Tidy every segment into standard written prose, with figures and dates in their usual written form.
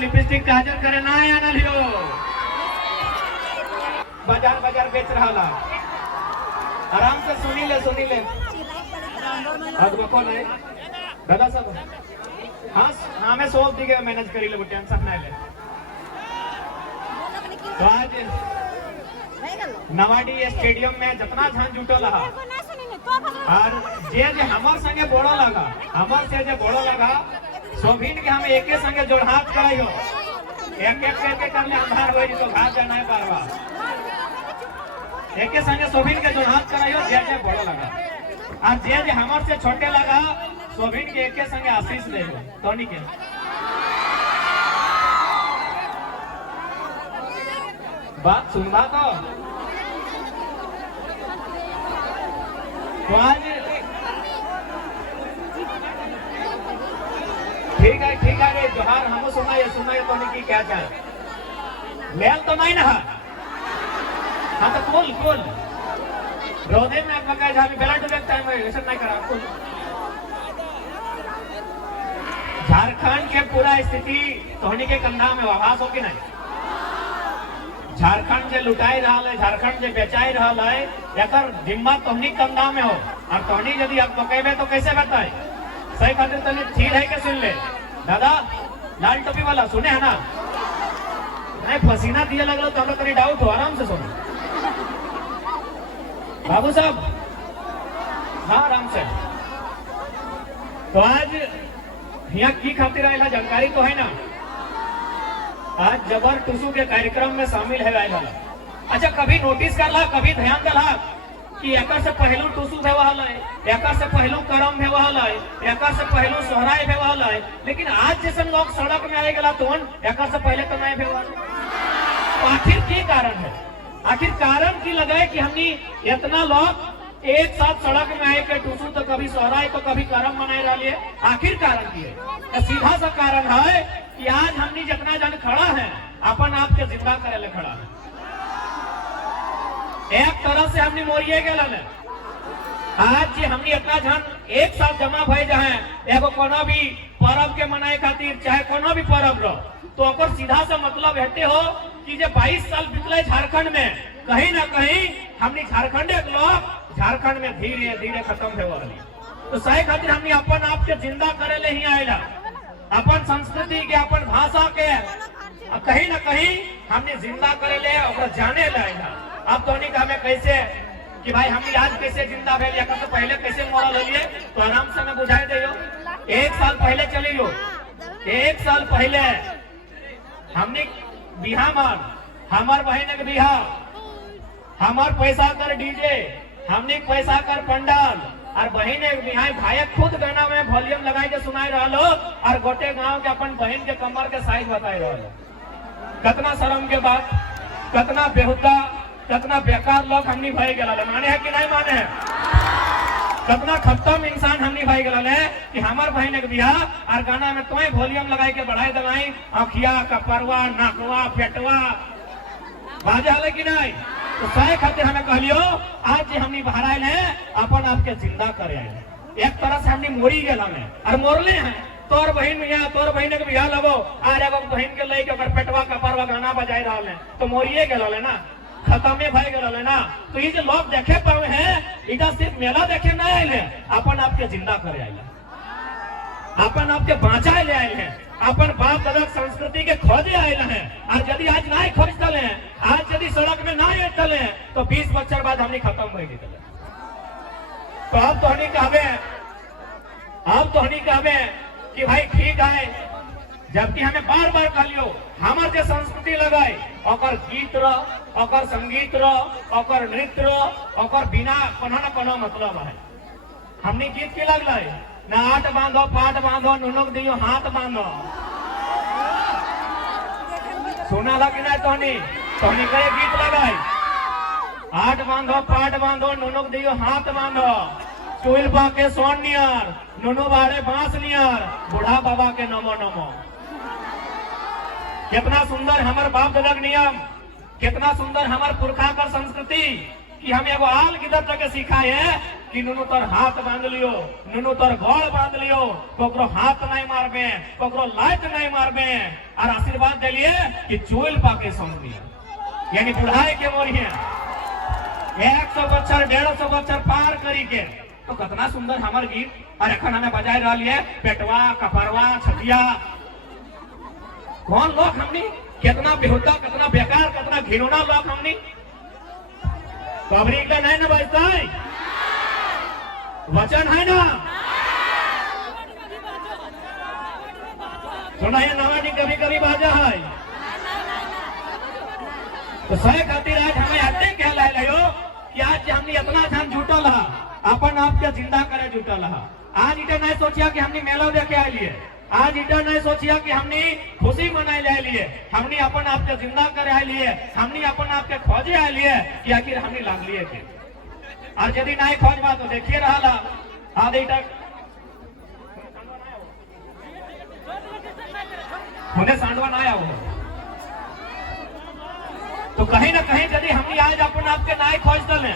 Lipstick काजल करे ना आना लियो बाजार बाजार बेच रहा ला आराम से सुनी ले आज बको नहीं दादा सब हाँ हाँ मैं सोच दी गया मैनेज करी ले टेंशन नहीं ले तो आज नवाडी स्टेडियम में जितना झन जुटल रहा और जे हमार संगे बोड़ा लगा हमार से जे बोड़ा लगा सोभिन के हम एके संगे जोड़हात कराइयो एक एक करके करले अंधार होई तो घाट जाना है पारवा एके संगे सोभिन के जोड़हात कराइयो जे बोड़ा लगा और जे हमार से छोटे लगा सोभिन के एके संगे आशीष दे तोनी के बात सुनवा तो आज ठीक है रे जोहार हम सुनाए तो नहीं की क्या चाहे लेल तो नहीं ना हाँ तो कुल रोदे में पकाए जहाँ बेला डूबे टाइम ऐसा नहीं करा कुल झारखंड के पूरा स्थिति तोहनी के कंधा में आभास हो कि नहीं झारखंड से लुटाई रहा है झारखंड से बेचाई रहा है एकर जिम्मा तोहनी कंधा में हो और तोहनी यदि आप पकेबे तो कैसे बताए सही खातिर तनी ठीक है के सुन ले दादा लाल टोपी वाला सुने है ना नहीं पसीना दिए लगलो तो हम तनी डाउट हो आराम से सुनो बाबू साहब हाँ आराम से तो आज यहाँ की खातिर आएला जानकारी तो है ना आज जबर टुसू के कार्यक्रम में शामिल है वाला अच्छा कभी नोटिस कर ला कभी ध्यान दला कि एकर से पहलू टुसू भेवाल है एकर से पहलू करम भेवाल है एकर से पहलू सोहराय भेवाल है लेकिन आज जैसे लोग सड़क में आए गला तो एकर से पहले तो नहीं भेवाल आखिर की कारण है आखिर कारण की लगाए कि हमने इतना लोग एक साथ सड़क में आए के टुसू तो कभी सोहराय तो कभी करम मनाए रहा है आखिर कारण की है सीधा सा कारण है कि आज हमने जितना जन खड़ा है अपन आप के जिंदा करे ले खड़ा है एक तरह से हमने मोरिए गए आज जी हमने इतना जन एक साथ जमा भय जाए एगो कोनो भी पर्व के मनाए खातिर चाहे कोनो भी पर्व रहो तो ओकर सीधा सा मतलब हेते हो कि जे 22 साल बीतले झारखंड में कहीं ना कहीं हमने झारखंड के लोग झारखंड में धीरे धीरे खत्म हो रही तो सही खातिर हमने अपन आप के जिंदा करे ले ही आएला अपन संस्कृति के अपन भाषा के कहीं ना कहीं हमने जिंदा करे ले और जाने लाएगा अब तो नहीं हमें कैसे कि भाई हमने आज कैसे जिंदा भेल या तो पहले कैसे मरल होलिए तो आराम से मैं बुझाई दियो एक साल पहले चली लो एक साल पहले हमने बिहा मान हमार बहन के बिहा हमार पैसा कर डीजे हमने पैसा कर पंडाल और बहन बिहाई भाई खुद गाना में वॉल्यूम लगाई के सुनाई रहा लो और गोटे गांव के अपन बहन के कमर के साइज बताए रहा कितना शर्म के बात कितना बेहुदा कितना बेकार लोग हमनी भाई गला माने है कि नहीं माने है कितना खत्म इंसान हमनी भाई गला है कि हमार बहन के बियाह और गाना में तुम्हें वॉल्यूम लगाई के बढ़ाई दलाई आँखिया कपरवा नाकवा पेटवा बाजा है कि नहीं तो सही खातिर हमें कहलियो आज हमनी बाहर आए हैं अपन आपके जिंदा करे आए एक तरह से हमनी मोरी गला में और मोरले हैं तोर बहन मिया तोर बहन के बियाह लगो आज एगो बहन के लेके ओकर पेटवा कपरवा गाना बजाई रहा है तो मोरिए गला है ना खत्मे भाई गला है ना तो ये जो लोग देखे पाए हैं इधर सिर्फ मेला देखे ना आए हैं अपन आपके जिंदा करे आए अपन आपके बाँचाए ले आए हैं अपन बाप दादा संस्कृति के खोजे आए हैं और यदि आज ना खोज चले आज यदि सड़क में ना चले तो 20 बच्चर बाद हमने खत्म हो गई तो अब तो हनी कहवे कि भाई ठीक है जबकि हमें बार बार कहलियो हमार जो संस्कृति लगाए और गीत और संगीत और नृत्य और बिना कोनो न कोनो मतलब है हमने गीत की लगल है ना आट बांधो पाट बांधो नुनुक दियो हाथ बांधो सुना लगी ना तोहनी करे गीत लगाई आट बांधो पाट बांधो नुनुक दियो हाथ बांधो चुल बा के सोन नियर नुनु बाड़े बांस नियर बूढ़ा बाबा के नमो नमो कितना सुंदर हमार बाप दादा नियम कितना सुंदर हमार पुरखा का संस्कृति कि हम एगो आल किधर तक सिखाए कि नुनु तोर हाथ बांध लियो, नुनु तोर गोड़ बांध लियो, कोकरो हाथ नहीं मारबे, कोकरो लात नहीं मारबे, और आशीर्वाद दिलिए कि चोल पाके सुन दिया। यानी बुढ़ाई के मोरिए 100 बच्चर 150 बच्चर पार करी के तो कितना सुंदर हमार गीत और अखन हमें बजाय रहा है पेटवा कपरवा छतिया। कौन लोग हमनी कितना बेहुदा कितना बेकार कितना घिनौना लोग हमनी पब्लिक का नहीं ना बजता है वचन है ना सुना है नवानी कभी कभी बाजा है तो सही खातिर आज हमें हटे क्या लाए लो कि आज हमने इतना धन जुटल है अपन आप के जिंदा करे जुटल है। आज इटे नहीं सोचिया कि हमने मेला देखे आए लिए, आज इटे नहीं सोचिया कि हमने खुशी मनाए ले लिए, हमने अपन आप के जिंदा करे आए लिए, हमने अपन आप के खोजे आए लिए कि आखिर हमने लाग लिए थे। और यदि नहीं खोजबा तो देखिए रहा आधे तक उन्हें सांडवा ना आया हो तो कहीं ना कहीं यदि हमने आज अपन आप के नाय खोज दले,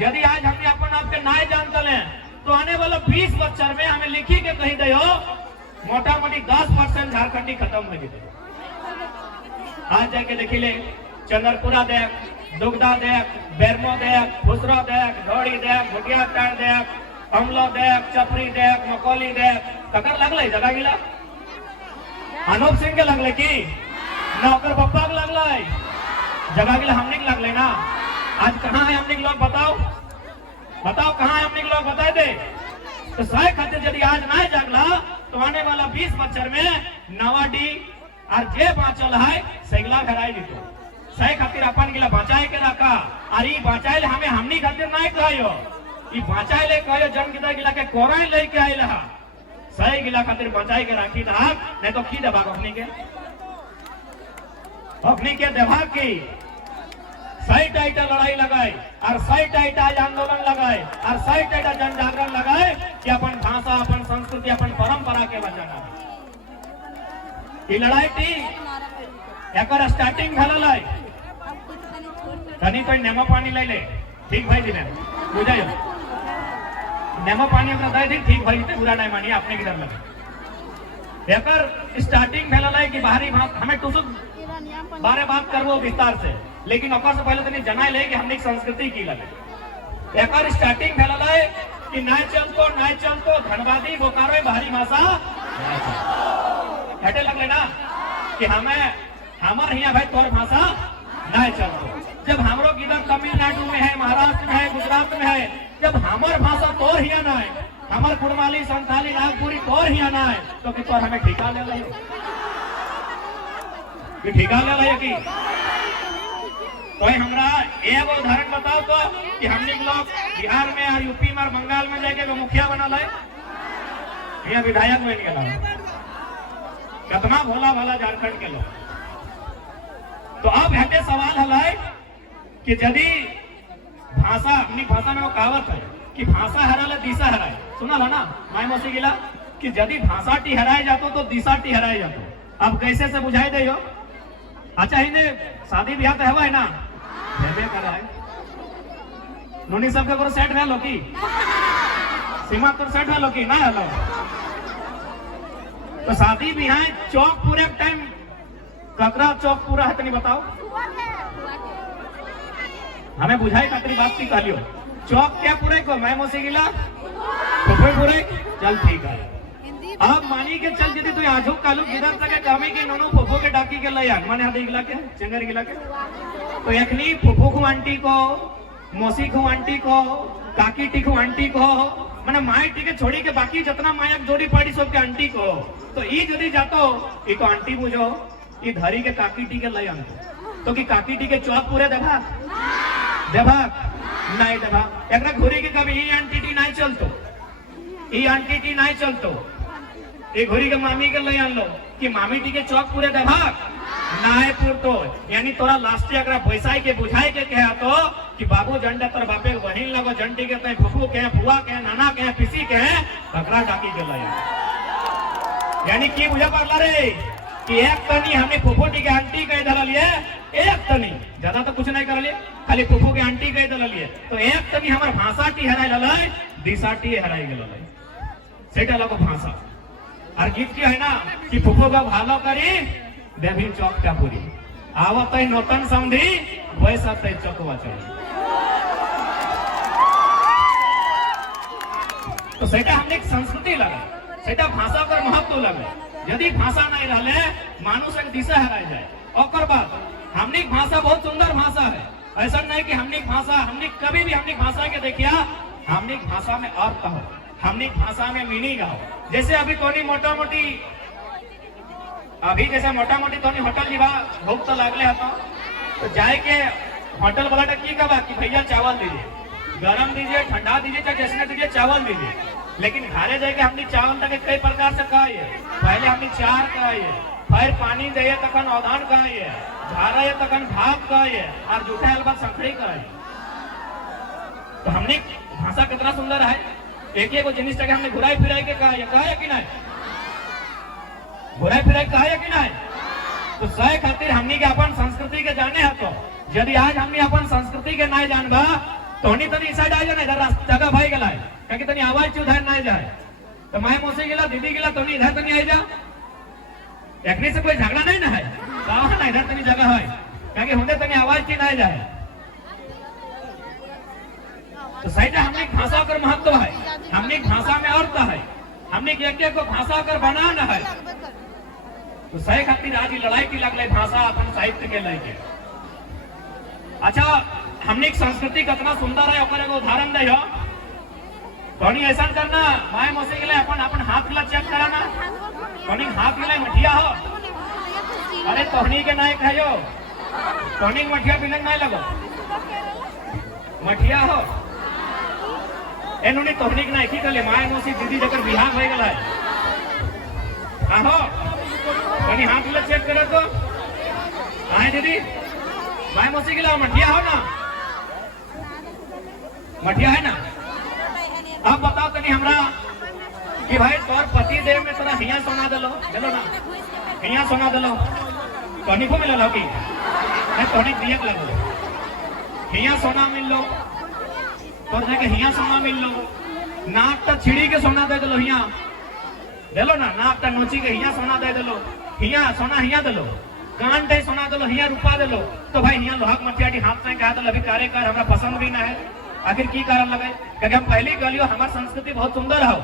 यदि आज हमने अपन आप के नाय जान दले तो आने वाला 20 बच्चर में हमें लिखी के कहीं दे हो मोटा मोटी 10% झारखंडी खत्म हो गई। आज जाके देखी ले चंद्रपुरा देख, दुगदा देख, बेरमो देख, फुसरो देख, घोड़ी देख, भुटिया टाड़ देख, अमलो देख, चपरी देख, मकोली देख, ककर लगल जगह गिला अनूप सिंह के लगले की ना ओकर पप्पा के लगल जगह गिला हमने के लगले ना। आज कहाँ है हमने के लोग बताओ बताओ कहाँ है हमने के लोग बताए दे। तो सही खातिर यदि आज ना जागला तो आने वाला 20 बच्चर में नवाडी और जे बाँचल है सैगला घराई दी तो सही खातिर अपन गिला बचाए के रखा और ये बचाए हमें हमनी खातिर ना कहो ये बचाए ले कहो जन गिदा गिला के कोराई लेके आए रहा सही गिला खातिर बचाए के राखी था नहीं तो की दबा अपनी के दबा की सही टाइटा लड़ाई लगाए और सही टाइटा आज आंदोलन लगाए और सही टाइटा जन जागरण लगाए कि अपन भाषा अपन संस्कृति अपन परंपरा के बचाना ये लड़ाई थी एक स्टार्टिंग भल कहीं कोई नेमो पानी ले ले ठीक भाई जी बुझा नेमो पानी अपना दे दी ठीक भाई पूरा नहीं मानिए अपने की डर लगे एक स्टार्टिंग भल कि बाहरी हमें टूसुक बारे बात करबो विस्तार से लेकिन ओकर से पहले तनी जनाई ले कि हमने संस्कृति की लगे एक स्टार्टिंग भल कि नाय चलतो धनबादी बोकारो बाहरी भाषा हटे लगले ना कि हमें हमार यहाँ भाई तोर भाषा नहीं चलतो जब हमरो किधर तमिलनाडु में है महाराष्ट्र में है गुजरात में है जब हमार भाषा तोर हिया ना है हमार कुड़माली संथाली नागपुरी तोर हिया ना है तो कि तोर हमें ठिका ले लो कि ठिका ले लो कि कोई हमरा एगो उदाहरण बताओ तो कि हमने लोग बिहार में और यूपी में और बंगाल में जाके वो मुखिया बना लाए या विधायक बन गया कितना भोला भाला झारखंड के लोग। तो अब हटे सवाल है कि यदि भाषा अपनी भाषा में वो कहावत है कि भाषा हराले दिशा हराए सुना ला ना माय मौसी गिला कि यदि भाषा टी हराए जातो तो दिशा टी हराए जातो। अब कैसे से बुझाई दे अच्छा ही शादी ब्याह तो है ना करा है नोनी सबके को सेट है लोकी सीमा तो सेट है लोकी ना हेलो तो शादी भी है चौक पूरे टाइम ककरा चौक पूरा है तनी बताओ हमें बुझाई खातिर बात की कहलियो चौक क्या पूरे को मैं मौसी गिला पूरे चल ठीक है। अब मानी के चल यदि तू आजू कालू गिदर तक कामी के नोनो फुफो के डाकी के लया माने हाथ गिला के चंगर गिला के तो एकनी फुफो को आंटी को मौसी को आंटी को काकी टी को आंटी को माने माई टी के छोड़ी के बाकी जितना मायक जोड़ी पड़ी सब के आंटी को तो ई यदि जातो ई तो आंटी बुझो ई धरी के काकी टी के लया तो कि काकी टी के चौक पूरे देभा नहीं देभा एकरा घुरी के कभी ई आंटी टी नहीं चलतो ई आंटी टी नहीं चलतो एक घोरी के मामी के ले आन लो कि मामी टी के चौक पूरे दभाग नाय पुरतो यानी तोरा लास्ट अगर पैसा के बुझाई के कहे तो कि बाबू जंडा तर बापे बहिन लगो जंटी के तय फुफू के फुआ के नाना के पिसी के बकरा डाकी के ले यानी की बुझा पड़ला रे कि एक तनी हमने फुफू टी के आंटी के इधर लिए एक तनी ज्यादा तो कुछ नहीं कर लिए खाली फुफू के आंटी कह दिलिए तो एक तनी हमर भाषा टी हराई ललै दिशा टी हराई गेलै सेटा लगो भाषा और गीत की है ना कि फुफू का भालो करी देवी चौक टापुरी आवत नौतन समझी वैसा तय चौकवा चढ़ी तो सेटा हमने एक संस्कृति लगा सेटा भाषा पर महत्व लगे यदि भाषा नहीं रहले मानुष एक दिशा हराई जाए और बाद हमने भाषा बहुत सुंदर भाषा है ऐसा नहीं कि हमने भाषा हमने कभी भी हमने भाषा के देखिया हमने भाषा में अर्थ हो हमने भाषा में मीनिंग हो जैसे अभी तोनी मोटा मोटी अभी जैसे मोटा मोटी तोनी होटल जीवा भूख तो लागले है तो जाए के होटल वाला की कहा कि भैया चावल दीजिए गरम दीजिए ठंडा दीजिए चाहे जैसे दीजिए चावल दीजिए लेकिन घरे जाके हमने चावल तक कई प्रकार से कहा पहले हमने चार कहा फिर पानी दिए तखन अवधान कहा धारा है तखन भाप कहा और जूठा हलवा संखड़ी कहा तो हमने भाषा कितना सुंदर है एक एक जिनिस जगह हमने घुराई फिराई के कहा है कि नहीं घुराई फिराई कहा है कि नहीं तो सही खातिर हमने के अपन संस्कृति के जाने है तो यदि आज हमने अपन संस्कृति के नहीं जानबा तो नहीं तनी साइड आ जाए इधर जगह भाई गला है कि तनी आवाज उधर नहीं जाए तो माए मौसी गिला दीदी गिला तो नहीं इधर तनी आई जा एकने से कोई झगड़ा नहीं ना है कहा ना इधर तनी जगह है क्योंकि होंगे तनी आवाज की नहीं जाए तो सही हमने भाषा कर महत्व है हमने भाषा में अर्थ है हमने एक को भाषा कर बनाना है तो सही खातिर आज लड़ाई की लगले भाषा अपन साहित्य के लेके अच्छा हमने संस्कृति कितना सुंदर है और उदाहरण दे कौनी ऐसा करना माए मौसी के लिए अपन अपन हाथ गिला चेक कराना कौनी हाथ गिला मठिया हो अरे तोहनी के नायक है जो तोहनी मठिया बिलन नहीं लगो मठिया हो एनुनी तोहनी के नायक ही कर ले माए मौसी दीदी जकर बिहार हो गला है आहो कौनी हाथ गिला चेक करो तो आए दीदी माए मौसी के लिए मठिया हो ना मठिया है ना अब बताओ तनी हमरा कि भाई तोर पति देव में तोरा हिया सोना दलो चलो ना हिया सोना दलो तोनी को मिलल होगी नहीं तोनी दियक लगो हिया सोना मिल लो तोर जाके हिया सोना मिल लो नाक त छिड़ी के सोना दे दलो हिया देलो ना नाक त नोची के हिया सोना दे दलो हिया सोना हिया दलो कान दे सोना दलो हिया रुपा दलो तो भाई हिया लोहक मटियाटी हाथ से कहा दलो अभी कार्य कर हमरा पसंद भी ना है आखिर की कारण लगे क्योंकि हम पहली गलियो हमार संस्कृति बहुत सुंदर हो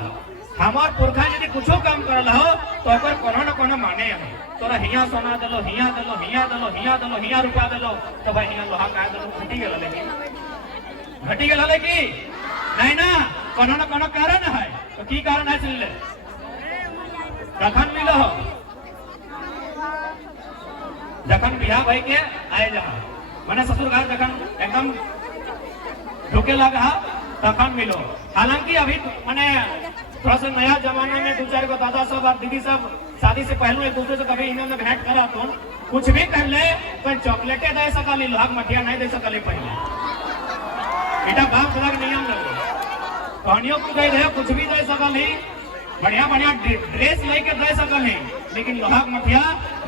हमार पुरखा यदि कुछो काम करल हो तो ओकर कोनो न कोनो माने हो तोरा हिया सोना दलो हिया दलो हिया दलो हिया दलो हिया रुपया दलो तो भाई हिया लोहा का दलो घटी गेल लेकिन नहीं ना कोनो न कोनो कारण है तो की कारण है सुन ले कखन मिलो हो जखन बियाह भाई के आए जा माने ससुर घर जखन एकदम ढुके लगा तखन मिलो हालांकि अभी माने थोड़ा सा नया जमाना में दो चार को दादा सब और दीदी सब शादी से पहले एक दूसरे से कभी इन्होंने भेंट करा तो कुछ भी कर ले तो चॉकलेटे दे सकली लोहा मठिया नहीं दे सकली पहले बेटा बाप अलग नियम लगे कहानियों को दे कुछ भी दे सकली बढ़िया बढ़िया ड्रेस लेके दे सकली लेकिन लोहा मठिया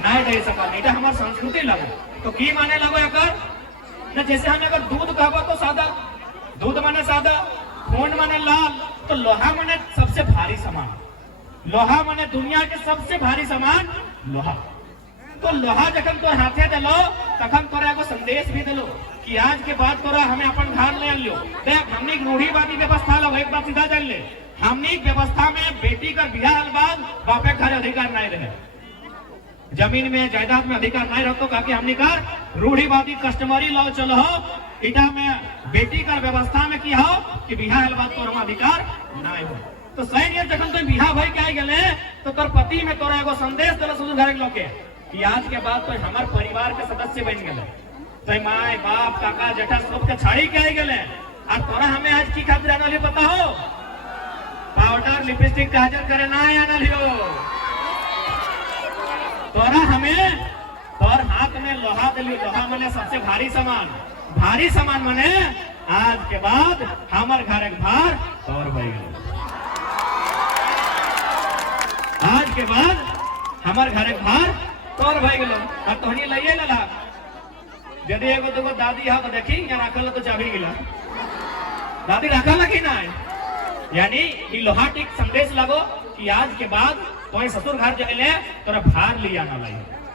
नहीं दे सकली এটা हमार संस्कृति लगे तो की माने लगो एकर ना जैसे हम अगर दूध कहबो तो सादा दूध माने सादा खून माने लाल तो लोहा माने सबसे भारी सामान लोहा माने दुनिया के सबसे भारी सामान लोहा तो लोहा जखन तोर हाथे दिलो तखन तोरा एगो संदेश भी दिलो कि आज के बाद तोरा हमें अपन घर ले लियो देख हमनी रूढ़ीवादी व्यवस्था लो एक बात सीधा जान ले हमनी व्यवस्था में बेटी का बियाह बाद बापे घर अधिकार नहीं रहे जमीन में जायदाद में अधिकार नहीं रहतो काकि हमनी का रूढ़ीवादी कस्टमरी लॉ चलो हो इटा में बेटी का व्यवस्था में की हो कि बियाह बाद तोर हम अधिकार नहीं हो तो सही है जखन तो बियाह भाई के आई गले तो तोर पति में तोरा एगो संदेश दिलो ससुर घर लोग के कि आज के बाद तो हमार परिवार के सदस्य बन गए तो माय बाप काका जेठा सब के छाड़ी के आई गए और तोरा हमें आज की खातिर आना लियो पता हो पाउडर लिपस्टिक काजल करे ना आना लियो तोरा हमें तोर हाथ में लोहा दिली लोहा माने सबसे भारी सामान माने आज के बाद हमार घर एक भार तोर भाई आज के बाद हमार घर एक भार तोर भाई गेलो और तोहनी लइए लला यदि एगो दुगो दादी है तो देखी यहाँ रखल तो चाबी गिला दादी रखल कि ना यानी कि लोहा टिक संदेश लगो कि आज के बाद तुम्हें ससुर घर जाए तोरा भार लिया ना लगे